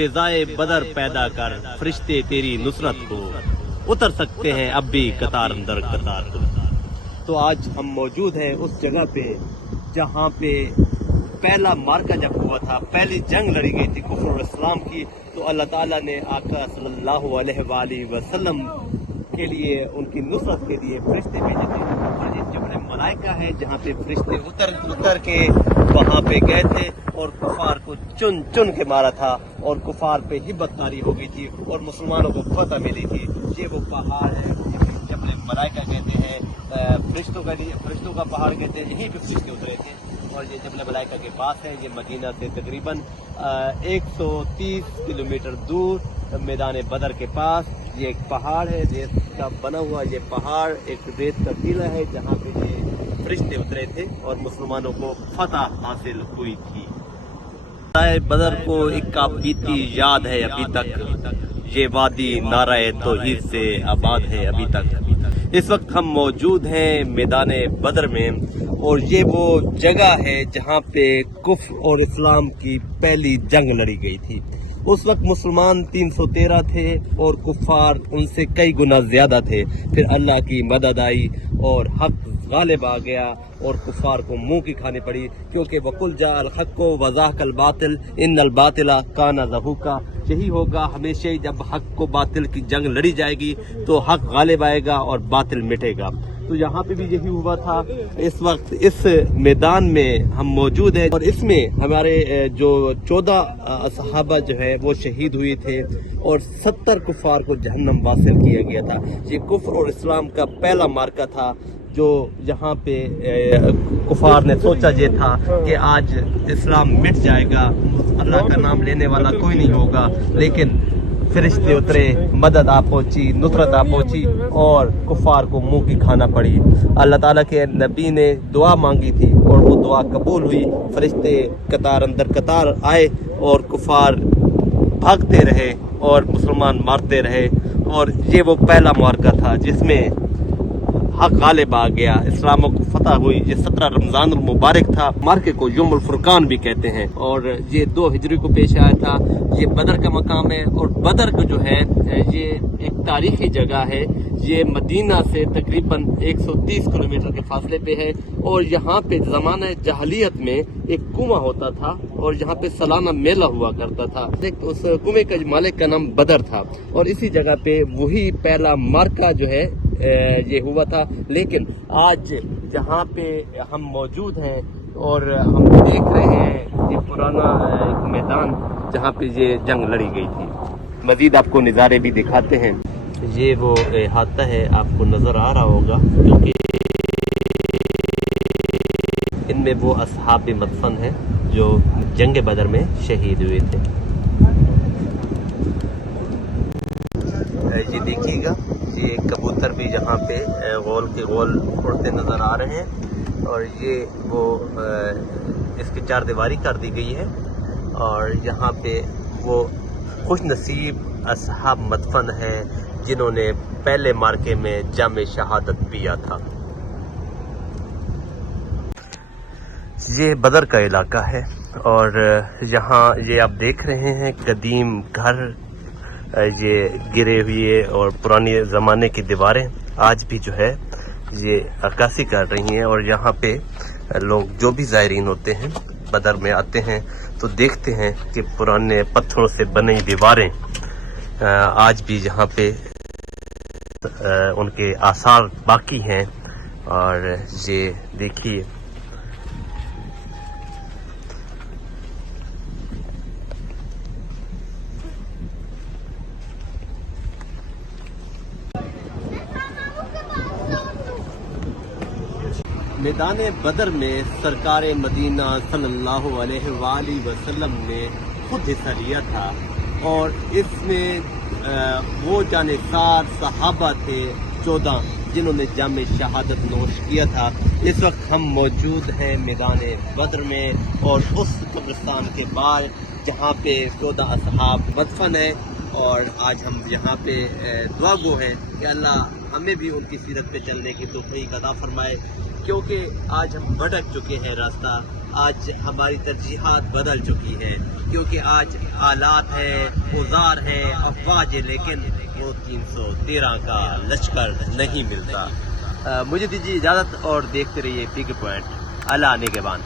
فضائے بدر پیدا کر فرشتے تیری نصرت کو اتر سکتے ہیں اب بھی قطار اندر قطار کو۔ تو آج ہم موجود ہیں اس جگہ پہ جہاں پہ پہلا مارکہ جب ہوا تھا، پہلی جنگ لڑی گئی تھی کفر اور اسلام کی، تو اللہ تعالیٰ نے آقا صلی اللہ علیہ وآلہ وسلم کے لیے، ان کی نصرت کے لیے فرشتے بھیجے تھے۔ اور یہ جبل ملائکہ ہے جہاں پہ فرشتے اتر کے وہاں پہ گئے تھے اور کفار کو چن چن کے مارا تھا، اور کفار پہ ہبت طاری ہو گئی تھی اور مسلمانوں کو فتح ملی تھی۔ یہ وہ پہاڑ ہے جبل ملائکہ کہتے ہیں، فرشتوں کا پہاڑ کہتے ہیں، یہیں پہ فرشتے اترے تھے۔ اور یہ جبل ملائکہ کے پاس ہے، یہ مدینہ سے تقریباً 130 کلومیٹر دور میدان بدر کے پاس یہ ایک پہاڑ ہے، ریت کا بنا ہوا یہ پہاڑ ایک ریت کا ٹیلہ ہے جہاں پہ یہ فرشتے اترے تھے اور مسلمانوں کو فتح حاصل ہوئی تھی۔ بدر کو ایک بیتی یاد ہے ابھی تک، یہ وادی نعرہ توحید سے آباد ہے ابھی تک۔ اس وقت ہم موجود ہیں میدان بدر میں، اور یہ وہ جگہ ہے جہاں پہ کفر اور اسلام کی پہلی جنگ لڑی گئی تھی۔ اس وقت مسلمان 313 تھے اور کفار ان سے کئی گنا زیادہ تھے۔ پھر اللہ کی مدد آئی اور حق غالب آ گیا اور کفار کو منہ کی کھانی پڑی، کیونکہ وَقُلْ جَاءَ الْحَقُّ وَزَهَقَ الْبَاطِلُ إِنَّ الْبَاطِلَ كَانَ زَهُوقًا۔ یہی ہوگا ہمیشہ، جب حق کو باطل کی جنگ لڑی جائے گی تو حق غالب آئے گا اور باطل مٹے گا۔ تو یہاں پہ بھی یہی ہوا تھا۔ اس وقت اس میدان میں ہم موجود ہیں، اور اس میں ہمارے جو 14 صحابہ جو ہے وہ شہید ہوئے تھے اور 70 کفار کو جہنم واصل کیا گیا تھا۔ یہ کفر اور اسلام کا پہلا مارکہ تھا، جو یہاں پہ کفار نے سوچا یہ تھا کہ آج اسلام مٹ جائے گا، اللہ کا نام لینے والا کوئی نہیں ہوگا، لیکن فرشتے اترے، مدد آ پہنچی، نصرت آ پہنچی اور کفار کو منہ کی کھانا پڑی۔ اللہ تعالیٰ کے نبی نے دعا مانگی تھی اور وہ دعا قبول ہوئی۔ فرشتے قطار اندر قطار آئے اور کفار بھاگتے رہے اور مسلمان مارتے رہے، اور یہ وہ پہلا معرکہ تھا جس میں حق غالب آ گیا، اسلام کو فتح ہوئی۔ یہ 17 رمضان المبارک تھا، مارکے کو یوم الفرقان بھی کہتے ہیں، اور یہ 2 ہجری کو پیش آیا تھا۔ یہ بدر کا مقام ہے، اور بدر کو جو ہے یہ ایک تاریخی جگہ ہے۔ یہ مدینہ سے تقریباً 130 کلومیٹر کے فاصلے پہ ہے، اور یہاں پہ زمانہ جاہلیت میں ایک کنواں ہوتا تھا اور یہاں پہ سالانہ میلہ ہوا کرتا تھا۔ اس کنویں کا مالک کا نام بدر تھا، اور اسی جگہ پہ وہی پہلا مارکہ جو ہے یہ ہوا تھا۔ لیکن آج جہاں پہ ہم موجود ہیں اور ہم دیکھ رہے ہیں یہ پرانا ایک میدان جہاں پہ یہ جنگ لڑی گئی تھی۔ مزید آپ کو نظارے بھی دکھاتے ہیں۔ یہ وہ احاطہ ہے، آپ کو نظر آ رہا ہوگا، کیونکہ ان میں وہ اصحاب مدفن ہیں جو جنگ بدر میں شہید ہوئے تھے۔ یہ دیکھیے گا، یہ کبوتر بھی یہاں پہ غول کے غول اڑتے نظر آ رہے ہیں، اور یہ وہ اس کی 4 دیواری کر دی گئی ہے، اور یہاں پہ وہ خوش نصیب اصحاب مدفن ہیں جنہوں نے پہلے مارکے میں جام شہادت پیا تھا۔ یہ بدر کا علاقہ ہے، اور یہاں یہ آپ دیکھ رہے ہیں قدیم گھر، یہ گرے ہوئے اور پرانے زمانے کی دیواریں آج بھی جو ہے یہ عکاسی کر رہی ہیں، اور یہاں پہ لوگ جو بھی زائرین ہوتے ہیں بدر میں آتے ہیں تو دیکھتے ہیں کہ پرانے پتھروں سے بنی دیواریں آج بھی یہاں پہ ان کے آثار باقی ہیں۔ اور یہ دیکھیے، میدان بدر میں سرکار مدینہ صلی اللہ علیہ وآلہ وسلم نے خود حصہ لیا تھا، اور اس میں وہ جانثار صحابہ تھے 14 جنہوں نے جام شہادت نوش کیا تھا۔ اس وقت ہم موجود ہیں میدان بدر میں، اور اس قبرستان کے بعد جہاں پہ 14 اصحاب مدفن ہیں، اور آج ہم یہاں پہ دعا گو ہیں کہ اللہ ہمیں بھی ان کی سیرت پہ چلنے کی توفیق عطا فرمائے، کیونکہ آج ہم بھٹک چکے ہیں راستہ، آج ہماری ترجیحات بدل چکی ہے، کیونکہ آج آلات ہیں، اوزار ہیں، افواج ہے، لیکن وہ 313 کا لشکر نہیں ملتا۔ مجھے دیجیے اجازت اور دیکھتے رہیے پک پوائنٹ اللہ آنے کے بعد۔